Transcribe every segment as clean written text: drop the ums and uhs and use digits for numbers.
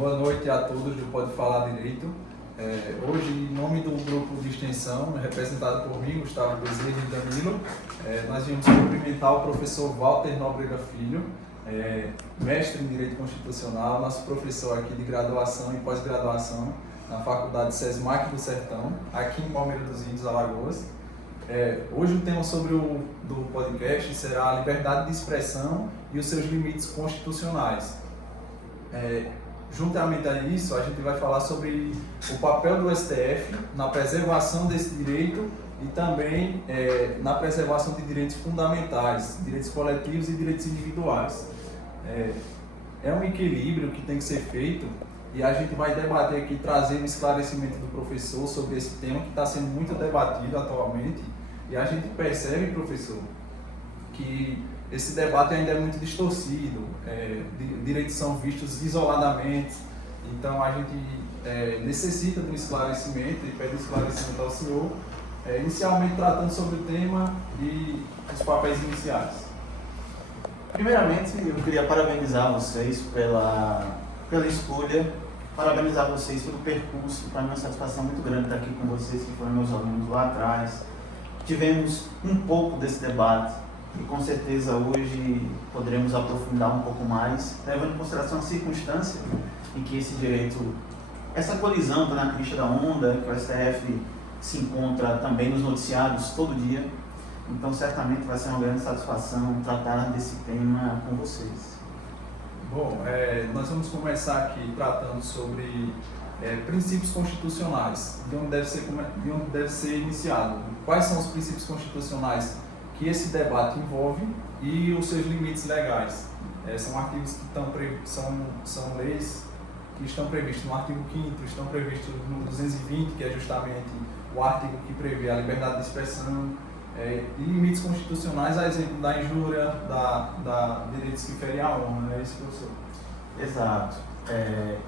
Boa noite a todos do Pode Falar Direito. Hoje, em nome do grupo de extensão, representado por mim, Gustavo Bezerra e Danilo, nós viemos cumprimentar o professor Walter Nóbrega Filho, mestre em Direito Constitucional, nosso professor aqui de graduação e pós-graduação na Faculdade SESMAC do Sertão, aqui em Palmeira dos Índios, Alagoas. Hoje o tema do podcast será a liberdade de expressão e os seus limites constitucionais. Juntamente a isso, a gente vai falar sobre o papel do STF na preservação desse direito e também na preservação de direitos fundamentais, direitos coletivos e direitos individuais. É um equilíbrio que tem que ser feito e a gente vai debater aqui, trazer o esclarecimento do professor sobre esse tema que está sendo muito debatido atualmente. E a gente percebe, professor, que esse debate ainda é muito distorcido, direitos são vistos isoladamente, então a gente necessita de um esclarecimento e pede esclarecimento ao senhor, inicialmente tratando sobre o tema e os papéis iniciais. Primeiramente, eu queria parabenizar vocês pela escolha, parabenizar vocês pelo percurso. Para mim é uma satisfação muito grande estar aqui com vocês, que foram meus alunos lá atrás. Tivemos um pouco desse debate e com certeza hoje poderemos aprofundar um pouco mais, levando em consideração a circunstância em que esse direito, essa colisão está na crista da onda, que o STF se encontra também nos noticiários todo dia. Então certamente vai ser uma grande satisfação tratar desse tema com vocês. Bom, nós vamos começar aqui tratando sobre princípios constitucionais, de onde deve ser iniciado. Quais são os princípios constitucionais que esse debate envolve e os seus limites legais. São artigos que são leis que estão previstos no artigo 5º, estão previstos no 220, que é justamente o artigo que prevê a liberdade de expressão, e limites constitucionais, a exemplo da injúria, da direitos que ferem a honra, não é isso, professor? Exato.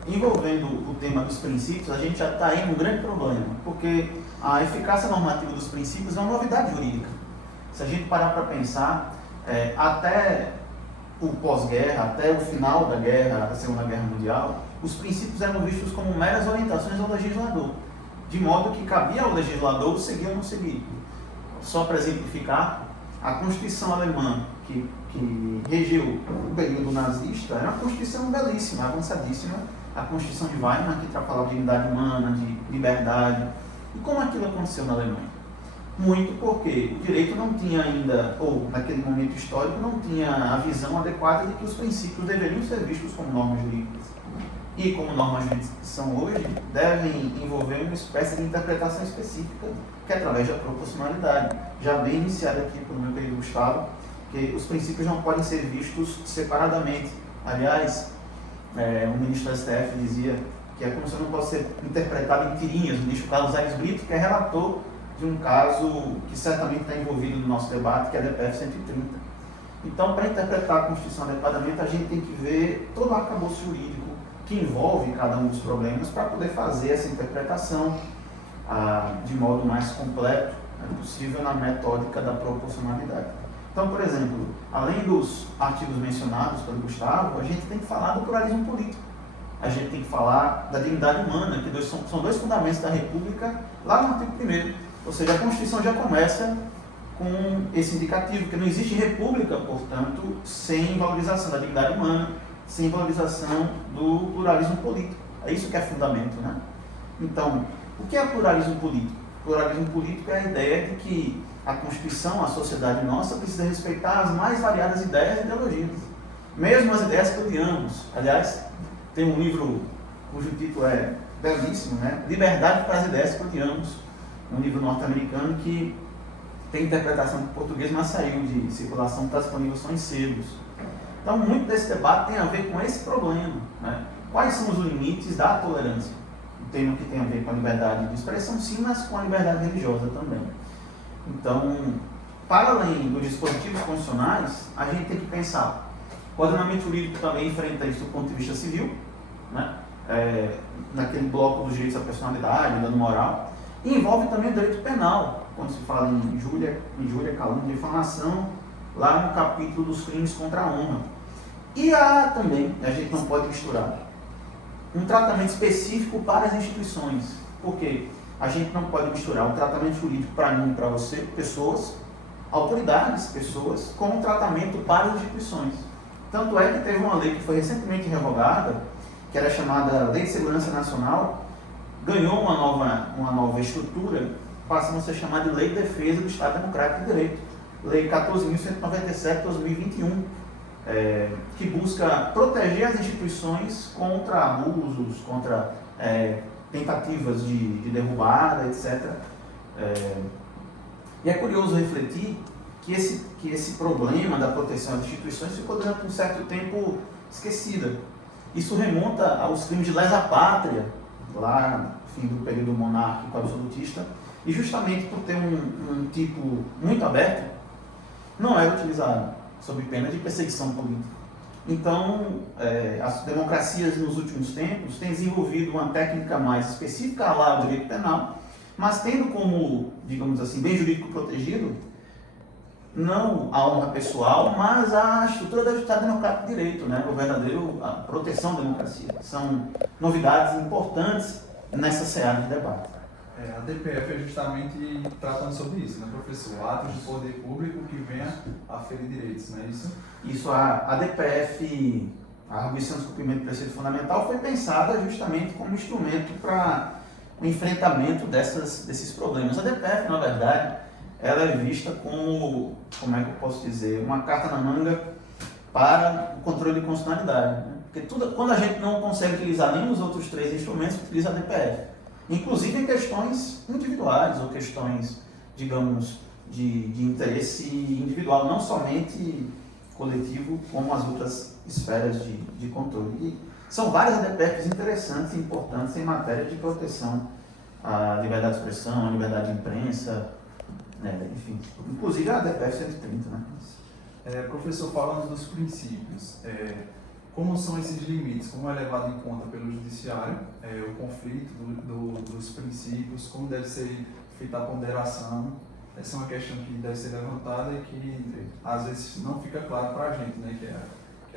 Envolvendo o tema dos princípios, a gente já está em um grande problema, porque a eficácia normativa dos princípios é uma novidade jurídica. Se a gente parar para pensar, até o pós-guerra, até o final da guerra, da Segunda Guerra Mundial, os princípios eram vistos como meras orientações ao legislador, de modo que cabia ao legislador seguir ou não seguir. Só para exemplificar, a Constituição alemã, que regeu o período nazista, era uma Constituição belíssima, avançadíssima, a Constituição de Weimar, que falava de dignidade humana, de liberdade. E como aquilo aconteceu na Alemanha? Muito porque o direito não tinha ainda, ou naquele momento histórico, não tinha a visão adequada de que os princípios deveriam ser vistos como normas jurídicas. E como normas jurídicas que são hoje, devem envolver uma espécie de interpretação específica, que é através da proporcionalidade. Já bem iniciado aqui pelo meu querido Gustavo, que os princípios não podem ser vistos separadamente. Aliás, o ministro do STF dizia que a Constituição não pode ser interpretada em tirinhas. O ministro Carlos Aires Brito, que é relator de um caso que certamente está envolvido no nosso debate, que é a DPF 130. Então, para interpretar a Constituição adequadamente, a gente tem que ver todo o arcabouço jurídico que envolve cada um dos problemas para poder fazer essa interpretação de modo mais completo possível na metódica da proporcionalidade. Então, por exemplo, além dos artigos mencionados pelo Gustavo, a gente tem que falar do pluralismo político. A gente tem que falar da dignidade humana, que são dois fundamentos da República, lá no artigo 1º. Ou seja, a Constituição já começa com esse indicativo, que não existe república, portanto, sem valorização da dignidade humana, sem valorização do pluralismo político. É isso que é fundamento, né? Então, o que é pluralismo político? Pluralismo político é a ideia de que a Constituição, a sociedade nossa, precisa respeitar as mais variadas ideias e ideologias. Mesmo as ideias que odiamos. Aliás, tem um livro cujo título é belíssimo, né? Liberdade para as ideias que odiamos. Um livro norte-americano que tem interpretação em português, mas saiu de circulação, está disponível só em sebos. Então, muito desse debate tem a ver com esse problema, né? Quais são os limites da tolerância? Um tema que tem a ver com a liberdade de expressão, sim, mas com a liberdade religiosa também. Então, para além dos dispositivos constitucionais, a gente tem que pensar. O ordenamento jurídico também enfrenta isso do ponto de vista civil, né? Naquele bloco dos direitos à personalidade, dano moral. E envolve também o direito penal, quando se fala em injúria, calúnia, difamação, lá no capítulo dos crimes contra a honra. E há também, a gente não pode misturar, um tratamento específico para as instituições. Por quê? A gente não pode misturar um tratamento jurídico para mim e para você, pessoas, autoridades, pessoas, com um tratamento para as instituições. Tanto é que teve uma lei que foi recentemente revogada, que era chamada Lei de Segurança Nacional, ganhou uma nova estrutura, passando a ser chamada de Lei de Defesa do Estado Democrático de Direito, Lei 14.197/2021, que busca proteger as instituições contra abusos, contra tentativas de derrubada, etc. E é curioso refletir que esse problema da proteção às instituições ficou durante um certo tempo esquecida. Isso remonta aos crimes de lesa pátria, lá no fim do período monárquico absolutista, e justamente por ter um tipo muito aberto, não era utilizado, sob pena de perseguição política. Então, as democracias nos últimos tempos têm desenvolvido uma técnica mais específica lá do direito penal, mas tendo como, digamos assim, bem jurídico protegido, não a honra pessoal, mas a estrutura do Estado Democrático de Direito, né? A proteção da democracia. São novidades importantes nessa seara de debate. A DPF é justamente tratando sobre isso, né, professor? Atos de poder público que venha a ferir direitos, não é isso? Isso, a DPF, a Arguição de Cumprimento do Preceito Fundamental, foi pensada justamente como instrumento para o enfrentamento desses problemas. A DPF, na verdade, ela é vista como é que eu posso dizer, uma carta na manga para o controle de constitucionalidade, né? Porque quando a gente não consegue utilizar nenhum dos outros três instrumentos, utiliza a DPF. Inclusive em questões individuais ou questões, digamos, de interesse individual, não somente coletivo, como as outras esferas de controle. E são várias ADPFs interessantes e importantes em matéria de proteção à liberdade de expressão, à liberdade de imprensa, né, enfim, inclusive a ADPF 130, né? Professor, falando dos princípios, como são esses limites? Como é levado em conta pelo judiciário o conflito dos princípios? Como deve ser feita a ponderação? Essa é uma questão que deve ser levantada e que às vezes não fica claro para a gente, né, que é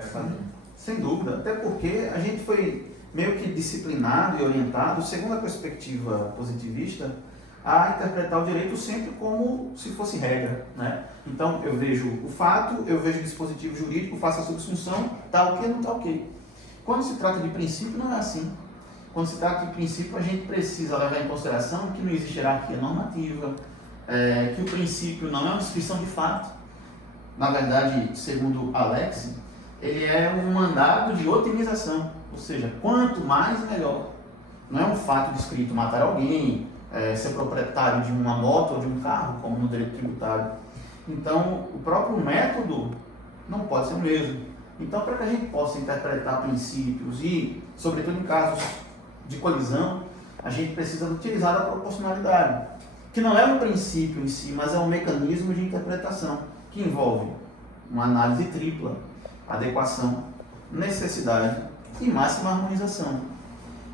a cadeia. Sem dúvida, até porque a gente foi meio que disciplinado e orientado, segundo a perspectiva positivista, a interpretar o direito sempre como se fosse regra, né? Então, eu vejo o fato, eu vejo o dispositivo jurídico, faço a subsunção, tá ok, não tá ok. Quando se trata de princípio, não é assim. Quando se trata de princípio, a gente precisa levar em consideração que não existe hierarquia normativa, que o princípio não é uma descrição de fato. Na verdade, segundo Alex, ele é um mandado de otimização, ou seja, quanto mais, melhor. Não é um fato descrito matar alguém, ser proprietário de uma moto ou de um carro, como no direito tributário. Então, o próprio método não pode ser o mesmo. Então, para que a gente possa interpretar princípios e, sobretudo em casos de colisão, a gente precisa utilizar a proporcionalidade, que não é um princípio em si, mas é um mecanismo de interpretação que envolve uma análise tripla, adequação, necessidade e máxima harmonização.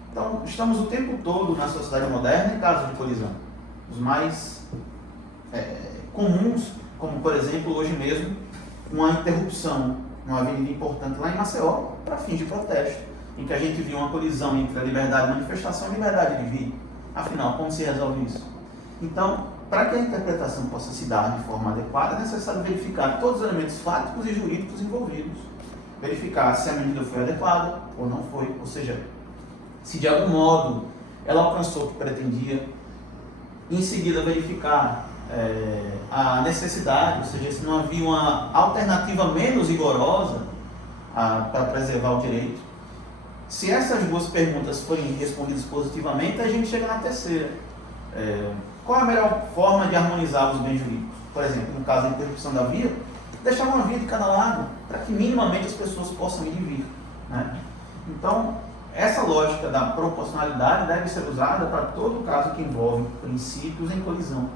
Então, estamos o tempo todo na sociedade moderna em casos de colisão. Os mais comuns, como por exemplo, hoje mesmo, uma interrupção numa avenida importante lá em Maceió, para fins de protesto, em que a gente viu uma colisão entre a liberdade de manifestação e a liberdade de vir. Afinal, como se resolve isso? Então, para que a interpretação possa se dar de forma adequada, é necessário verificar todos os elementos fáticos e jurídicos envolvidos. Verificar se a medida foi adequada ou não foi, ou seja, se de algum modo ela alcançou o que pretendia. Em seguida, verificar a necessidade, ou seja, se não havia uma alternativa menos rigorosa para preservar o direito. Se essas duas perguntas forem respondidas positivamente, a gente chega na terceira. Qual é a melhor forma de harmonizar os bens jurídicos? Por exemplo, no caso da interrupção da via, deixar uma via de cada lado, para que minimamente as pessoas possam ir e vir, né? Então, essa lógica da proporcionalidade deve ser usada para todo caso que envolve princípios em colisão.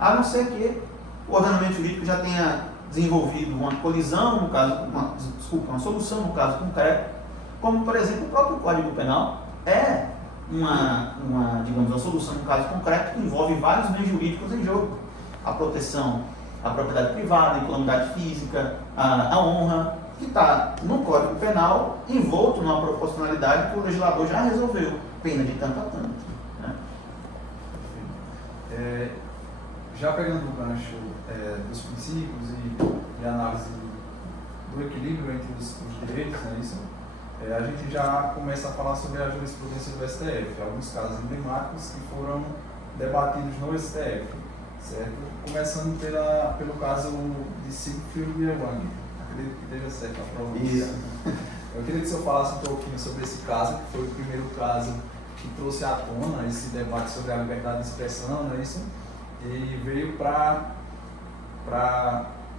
A não ser que o ordenamento jurídico já tenha desenvolvido uma colisão, no caso, uma solução no caso concreto, como, por exemplo, o próprio Código Penal é digamos, uma solução no caso concreto que envolve vários bens jurídicos em jogo. A proteção à propriedade privada, a incolumidade física, a honra, que está no Código Penal envolto numa proporcionalidade que o legislador já resolveu, pena de tanto a tanto. Né? Já pegando o gancho dos princípios e análise do equilíbrio entre os direitos, né, isso, a gente já começa a falar sobre a jurisprudência do STF, alguns casos emblemáticos que foram debatidos no STF, certo? Começando pelo caso de Siegfried e Ewang. Acredito que esteja certo a pronúncia. Eu queria que o senhor falasse um pouquinho sobre esse caso, que foi o primeiro caso que trouxe à tona esse debate sobre a liberdade de expressão, não é isso? E veio para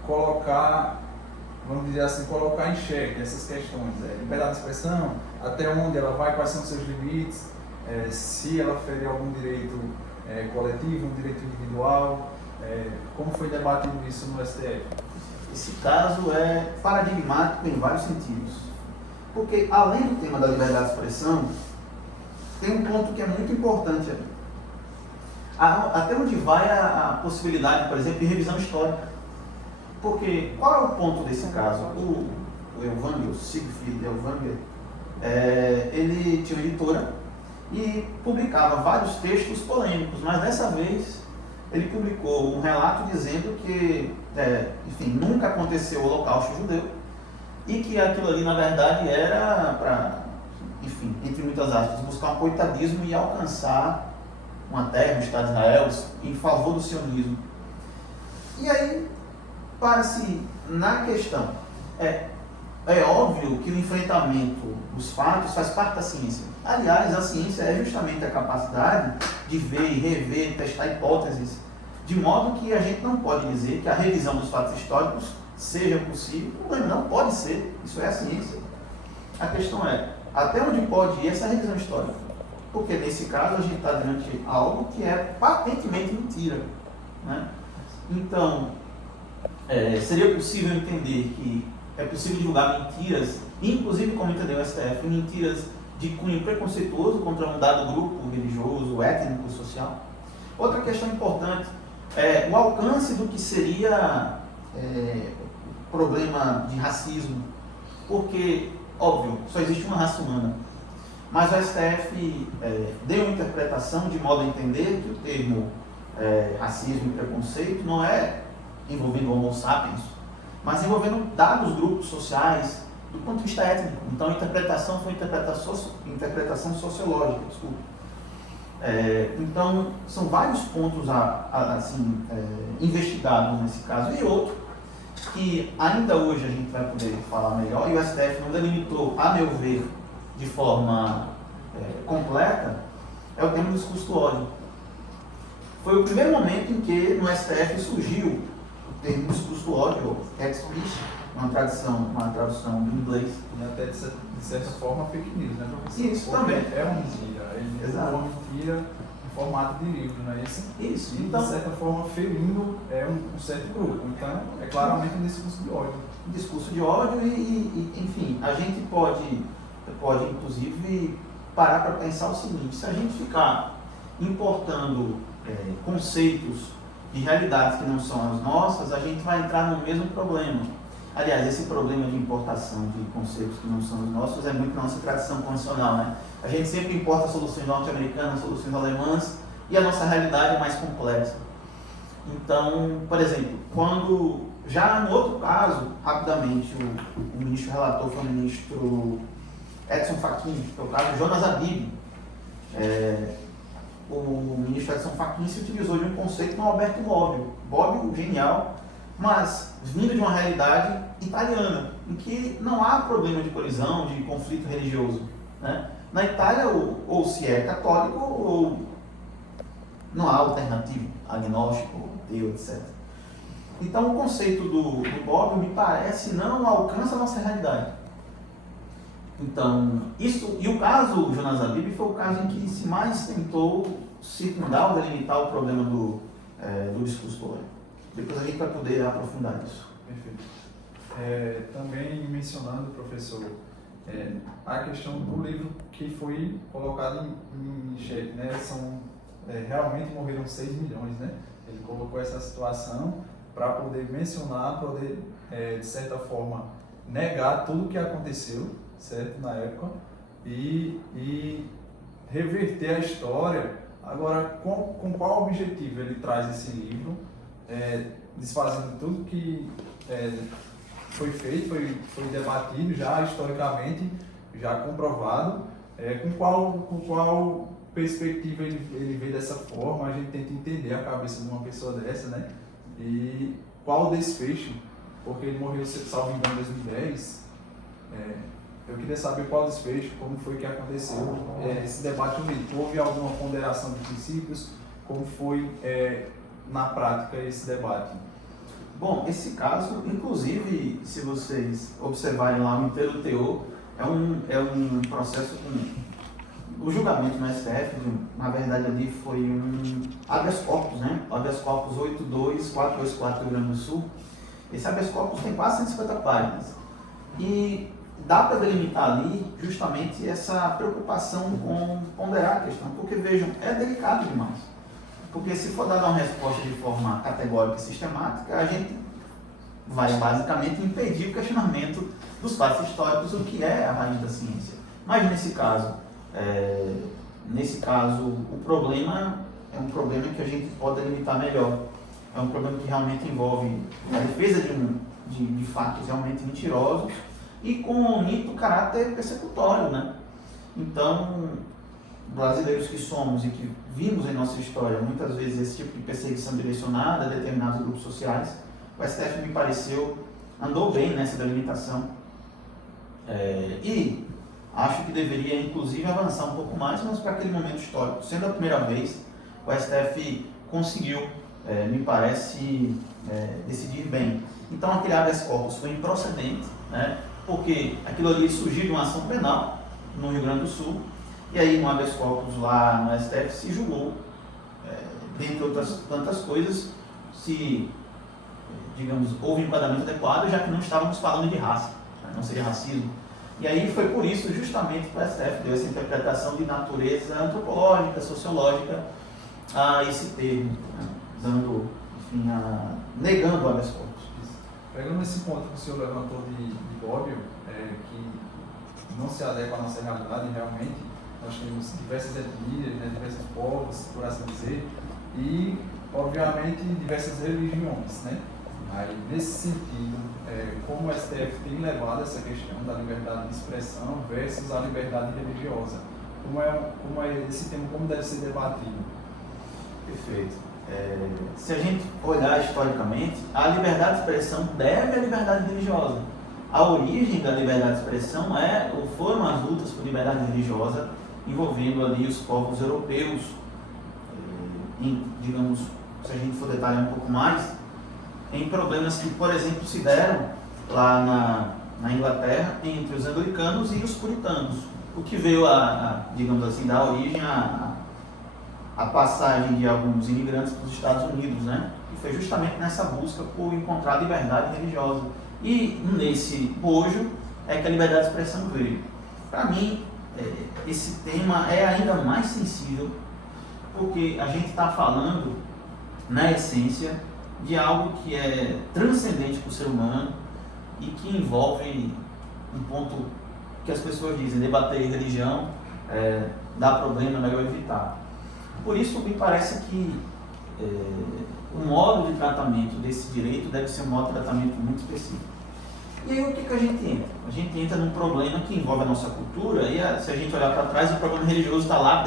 colocar, vamos dizer assim, colocar em xeque essas questões. Liberdade de expressão, até onde ela vai, quais são os seus limites, se ela fere algum direito coletivo, um direito individual, como foi debatido isso no STF? Esse caso é paradigmático em vários sentidos. Porque, além do tema da liberdade de expressão, tem um ponto que é muito importante ali. Até onde vai a possibilidade, por exemplo, de revisão histórica. Porque, qual é o ponto desse caso? O Ewang, o Siegfried Ewang, ele tinha uma editora e publicava vários textos polêmicos, mas dessa vez ele publicou um relato dizendo que, enfim, nunca aconteceu o Holocausto judeu e que aquilo ali, na verdade, era para, enfim, entre muitas aspas, buscar um coitadismo e alcançar uma terra, o Estado de Israel, em favor do sionismo. E aí, para-se na questão, é óbvio que o enfrentamento dos fatos faz parte da ciência. Aliás, a ciência é justamente a capacidade de ver e rever, testar hipóteses, de modo que a gente não pode dizer que a revisão dos fatos históricos seja possível. Não pode ser, isso é a ciência. A questão é, até onde pode ir essa revisão histórica? Porque nesse caso a gente está diante de algo que é patentemente mentira. Né? Então, seria possível entender que é possível divulgar mentiras, inclusive como entendeu o STF, mentiras de cunho preconceituoso contra um dado grupo religioso, étnico, social. Outra questão importante é o alcance do que seria problema de racismo, porque, óbvio, só existe uma raça humana, mas o STF deu uma interpretação de modo a entender que o termo racismo e preconceito não é envolvendo homo sapiens, mas envolvendo dados grupos sociais do ponto de vista étnico. Então a interpretação foi interpretação sociológica, desculpa. Então são vários pontos investigados nesse caso e outro que ainda hoje a gente vai poder falar melhor e o STF não delimitou, a meu ver, de forma completa, é o tema do discurso do ódio. Foi o primeiro momento em que no STF surgiu o termo discurso do ódio, hate speech, uma tradução do inglês. E até de certa forma fake news, né, professor? Isso porque também. É uma mentira, ele é uma mentira em formato de livro, não é isso? Isso. E Então, de certa forma ferindo um certo grupo, então é claramente um discurso de ódio. Discurso de ódio e enfim, a gente pode inclusive parar para pensar o seguinte: se a gente ficar importando conceitos de realidades que não são as nossas, a gente vai entrar no mesmo problema. Aliás, esse problema de importação de conceitos que não são os nossos é muito nossa tradição condicional, né? A gente sempre importa soluções norte-americanas, soluções alemãs, e a nossa realidade é mais complexa. Então, por exemplo, quando, já no outro caso, rapidamente, o ministro relator foi o ministro Edson Fachin, que é o caso Jonas Habib. O ministro Edson Fachin se utilizou de um conceito no Alberto Bobbio. Bobbio, genial, mas vindo de uma realidade italiana, em que não há problema de colisão, de conflito religioso. Né? Na Itália, ou se é católico, ou não há alternativo, agnóstico, ateu, etc. Então, o conceito do Bobbio, me parece, não alcança a nossa realidade. Então, e o caso Jonas Habib foi o caso em que se mais tentou circundar ou delimitar o problema do discurso do ódio. Depois a gente vai poder aprofundar isso. Perfeito. Também mencionando, professor, a questão do livro que foi colocado em xeque, né? Realmente morreram 6 milhões, né? Ele colocou essa situação para poder mencionar, de certa forma, negar tudo o que aconteceu, certo, na época, e reverter a história. Agora, com qual objetivo ele traz esse livro, desfazendo tudo que foi feito, foi debatido já historicamente, já comprovado, com qual perspectiva ele vê dessa forma. A gente tenta entender a cabeça de uma pessoa dessa, né? E qual o desfecho, porque ele morreu, salvo engano, em 2010. Eu queria saber qual o desfecho, como foi que aconteceu esse debate jurídico. Houve alguma ponderação de princípios? Como foi na prática esse debate? Bom, esse caso, inclusive, se vocês observarem lá o inteiro teor, é um processo com o julgamento no STF, na verdade ali foi um habeas corpus, né? Habeas corpus 82424 do Rio Grande do Sul. Esse habeas corpus tem quase 150 páginas. E dá para delimitar ali justamente essa preocupação com ponderar a questão, porque vejam, é delicado demais. Porque se for dar uma resposta de forma categórica e sistemática, a gente vai basicamente impedir o questionamento dos fatos históricos, o que é a raiz da ciência. Mas nesse caso, o problema é um problema que a gente pode delimitar melhor. É um problema que realmente envolve a defesa de fatos realmente mentirosos e com um nítido caráter persecutório, né? Então, brasileiros que somos e que vimos em nossa história muitas vezes esse tipo de perseguição direcionada a determinados grupos sociais, o STF me pareceu andou bem nessa delimitação e acho que deveria inclusive avançar um pouco mais, mas para aquele momento histórico, sendo a primeira vez, o STF conseguiu, me parece, decidir bem. Então aquele habeas corpus foi improcedente, né? Porque aquilo ali surgiu de uma ação penal no Rio Grande do Sul, e aí no habeas corpus lá no STF se julgou, dentre outras tantas coisas, se, digamos, houve enquadramento adequado, já que não estávamos falando de raça, né? Não seria racismo. E aí foi por isso justamente que o STF deu essa interpretação de natureza antropológica, sociológica a esse termo, né? Dando, enfim, negando o habeas corpus. Pegando esse ponto que o senhor levantou de Bobbio, que não se adequa à nossa realidade, realmente, nós temos diversas etnias, né, diversos povos, por assim dizer, e, obviamente, diversas religiões, né? Aí, nesse sentido, como o STF tem levado essa questão da liberdade de expressão versus a liberdade religiosa, como é esse tema, como deve ser debatido? Perfeito. Se a gente olhar historicamente, a liberdade de expressão deve à liberdade religiosa. A origem da liberdade de expressão foram as lutas por liberdade religiosa, envolvendo ali os povos europeus, digamos, se a gente for detalhar um pouco mais, em problemas que, por exemplo, se deram lá na Inglaterra entre os anglicanos e os puritanos, o que veio digamos assim, dar origem a passagem de alguns imigrantes para os Estados Unidos, né? E foi justamente nessa busca por encontrar liberdade religiosa. E nesse bojo é que a liberdade de expressão veio. Para mim, esse tema é ainda mais sensível, porque a gente está falando, na essência, de algo que é transcendente para o ser humano e que envolve um ponto que as pessoas dizem, debater religião, dá problema, é melhor evitar. Por isso, me parece que o modo de tratamento desse direito deve ser um modo de tratamento muito específico. E aí, o que a gente entra? A gente entra num problema que envolve a nossa cultura, e se a gente olhar para trás, o problema religioso está lá